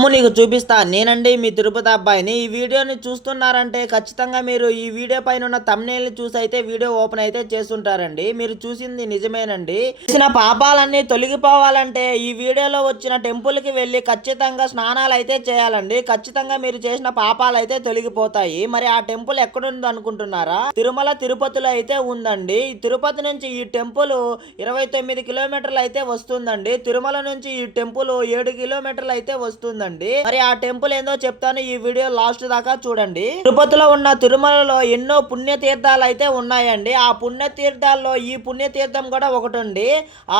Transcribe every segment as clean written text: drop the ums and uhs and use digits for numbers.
నీకు చూపిస్తా. నేనండి మీ తిరుపతి అబ్బాయిని. ఈ వీడియోని చూస్తున్నారంటే ఖచ్చితంగా మీరు ఈ వీడియో పైన ఉన్న థంబ్‌నెయిల్‌ని చూసి అయితే వీడియో ఓపెన్ అయితే చేసుంటారండి. మీరు చూసింది నిజమేనండి. చేసిన పాపాలన్నీ తొలగిపోవాలంటే ఈ వీడియోలో వచ్చిన టెంపుల్‌కి వెళ్ళి ఖచ్చితంగా స్నానాలు అయితే చేయాలండి. ఖచ్చితంగా మీరు చేసిన పాపాలు అయితే తొలగిపోతాయి. మరి ఆ టెంపుల్ ఎక్కడుంది అనుకుంటున్నారా? తిరుమల తిరుపతిలో అయితే ఉందండి. ఈ తిరుపతి నుంచి ఈ టెంపుల్ 29 కిలోమీటర్లు అయితే వస్తుందండి. తిరుమల నుంచి ఈ టెంపుల్ 7 కిలోమీటర్లు అయితే వస్తుంది. మరి ఆ టెంపుల్ ఏందో చెప్తాను, ఈ వీడియో లాస్ట్ దాకా చూడండి. తిరుపతిలో ఉన్న తిరుమలలో ఎన్నో పుణ్యతీర్థాలు అయితే ఉన్నాయండి. ఆ పుణ్యతీర్థాల్లో ఈ పుణ్యతీర్థం కూడా ఒకటి ఉంది.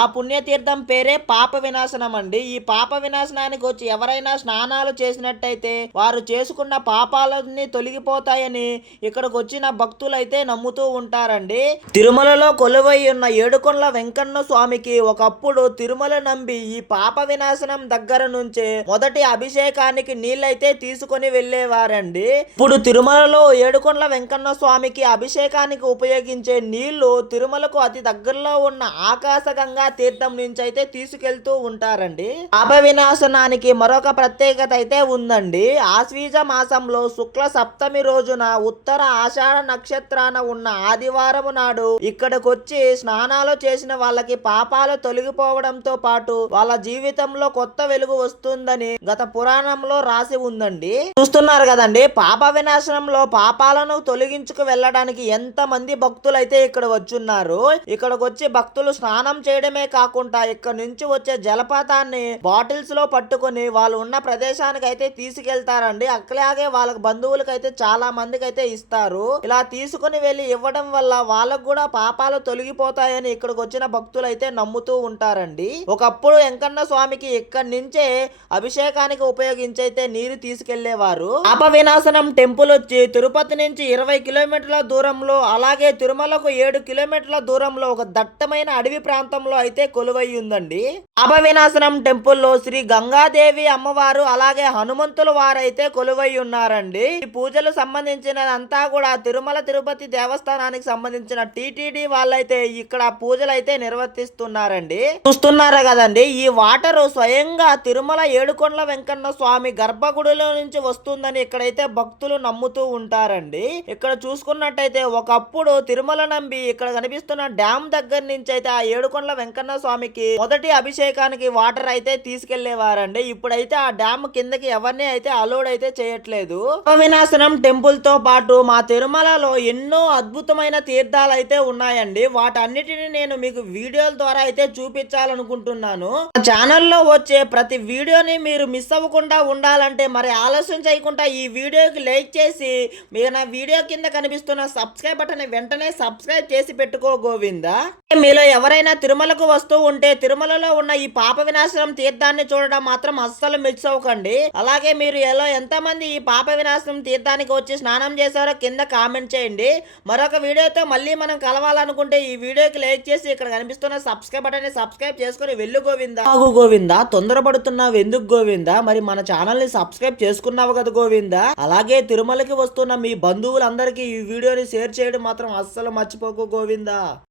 ఆ పుణ్యతీర్థం పేరే పాప వినాశనం అండి. ఈ పాప వినాశనానికి వచ్చి ఎవరైనా స్నానాలు చేసినట్టయితే వారు చేసుకున్న పాపాలన్నీ తొలగిపోతాయని ఇక్కడికి వచ్చిన భక్తులు అయితే నమ్ముతూ ఉంటారండి. తిరుమలలో కొలువై ఉన్న ఏడుకొండల వెంకన్న స్వామికి ఒకప్పుడు తిరుమల నంబి ఈ పాప వినాశనం దగ్గర నుంచే మొదటి అభిషేకానికి నీళ్ళైతే తీసుకొని వెళ్ళేవారండి. ఇప్పుడు తిరుమలలో ఏడుకొండల వెంకన్న స్వామికి అభిషేకానికి ఉపయోగించే నీళ్లు తిరుమలకు అతి దగ్గరలో ఉన్న ఆకాశగంగా తీర్థం నుంచి అయితే తీసుకెళ్తూ ఉంటారండి. పాప వినాశనానికి మరొక ప్రత్యేకత అయితే ఉందండి. ఆశ్వీజ మాసంలో శుక్ల సప్తమి రోజున ఉత్తర ఆషాఢ నక్షత్రాన ఉన్న ఆదివారం నాడు ఇక్కడికి వచ్చి స్నానాలు చేసిన వాళ్ళకి పాపాలు తొలగిపోవడంతో పాటు వాళ్ళ జీవితంలో కొత్త వెలుగు వస్తుందని గత పురాణంలో రాసి ఉందండి. చూస్తున్నారు కదండి, పాప వినాశనంలో పాపాలను తొలగించుకు వెళ్ళడానికి ఎంత మంది భక్తులు అయితే ఇక్కడ వచ్చున్నారు. ఇక్కడికి వచ్చి భక్తులు స్నానం చేయడమే కాకుండా ఇక్కడ నుంచి వచ్చే జలపాతాన్ని బాటిల్స్ లో పట్టుకొని వాళ్ళు ఉన్న ప్రదేశానికి అయితే తీసుకెళ్తారండి. అట్లాగే వాళ్ళకి బంధువులకు అయితే చాలా మందికి అయితే ఇస్తారు. ఇలా తీసుకుని వెళ్ళి ఇవ్వడం వల్ల వాళ్ళకు కూడా పాపాలు తొలగిపోతాయని ఇక్కడికి వచ్చిన భక్తులు అయితే నమ్ముతూ ఉంటారండి. ఒకప్పుడు వెంకన్న స్వామికి ఇక్కడి నుంచే అభిషేకానికి ఉపయోగించైతే నీరు తీసుకెళ్లేవారు. పాప వినాశనం టెంపుల్ వచ్చి తిరుపతి నుంచి 20 కిలోమీటర్ల దూరంలో, అలాగే తిరుమలకు 7 కిలోమీటర్ల దూరంలో ఒక దట్టమైన అడవి ప్రాంతంలో అయితే కొలువై ఉందండి. పాప వినాశనం టెంపుల్లో శ్రీ గంగాదేవి అమ్మవారు అలాగే హనుమంతుల వారైతే కొలువై ఉన్నారండి. ఈ పూజలు సంబంధించినదంతా కూడా తిరుమల తిరుపతి దేవస్థానానికి సంబంధించిన టీటీడీ వాళ్ళైతే ఇక్కడ పూజలు అయితే నిర్వర్తిస్తున్నారండి. చూస్తున్నారా కదండి, ఈ వాటర్ స్వయంగా తిరుమల ఏడుకొండల వెంకన్న స్వామి గర్భగుడిలో నుంచి వస్తుందని ఇక్కడైతే భక్తులు నమ్ముతూ ఉంటారండి. ఇక్కడ చూసుకున్నట్టయితే ఒకప్పుడు తిరుమల నంబి ఇక్కడ కనిపిస్తున్న డ్యామ్ దగ్గర నుంచి అయితే ఆ ఏడుకొండల వెంకన్న స్వామికి మొదటి అభిషేకానికి వాటర్ అయితే తీసుకెళ్లేవారండి. ఇప్పుడైతే ఆ డ్యామ్ కిందకి ఎవరిని అయితే అలౌడ్ అయితే చేయట్లేదు. వినాశనం టెంపుల్ తో పాటు మా తిరుమలలో ఎన్నో అద్భుతమైన తీర్థాలు అయితే ఉన్నాయండి. వాటన్నిటిని నేను మీకు వీడియోల ద్వారా అయితే చూపించాలనుకుంటున్నాను. ఛానల్లో వచ్చే ప్రతి వీడియోని మీరు మిస్ అవ్వకుండా ఉండాలంటే మరి ఆలస్యం చేయకుండా ఈ వీడియోకి లైక్ చేసి మీరు నా వీడియో కింద కనిపిస్తున్న సబ్స్క్రైబ్ బటన్ వెంటనే సబ్స్క్రైబ్ చేసి పెట్టుకో గోవిందా. మీలో ఎవరైనా తిరుమలకు వస్తూ ఉంటే తిరుమలలో ఉన్న ఈ పాప వినాశనం తీర్థాన్ని చూడడం మాత్రం అస్సలు మిస్ అవ్వకండి. అలాగే మీరు ఎంతమంది ఈ పాప వినాశనం తీర్థానికి వచ్చి స్నానం చేశారో కింద కామెంట్ చేయండి. మరొక వీడియోతో మళ్ళీ మనం కలవాలనుకుంటే ఈ వీడియోకి లైక్ చేసి ఇక్కడ కనిపిస్తున్న సబ్స్క్రైబ్ బటన్ సబ్స్క్రైబ్ చేసుకుని వెళ్ళు గోవిందా. గోవిందా, తొందరపడుతున్నావు ఎందుకు గోవిందా? మరి మన ఛానల్ ని సబ్స్క్రైబ్ చేసుకున్నావు కదా గోవిందా. అలాగే తిరుమలకి వస్తున్న మీ బంధువులందరికీ ఈ వీడియోని షేర్ చేయడం మాత్రం అస్సలు మర్చిపోకు గోవిందా.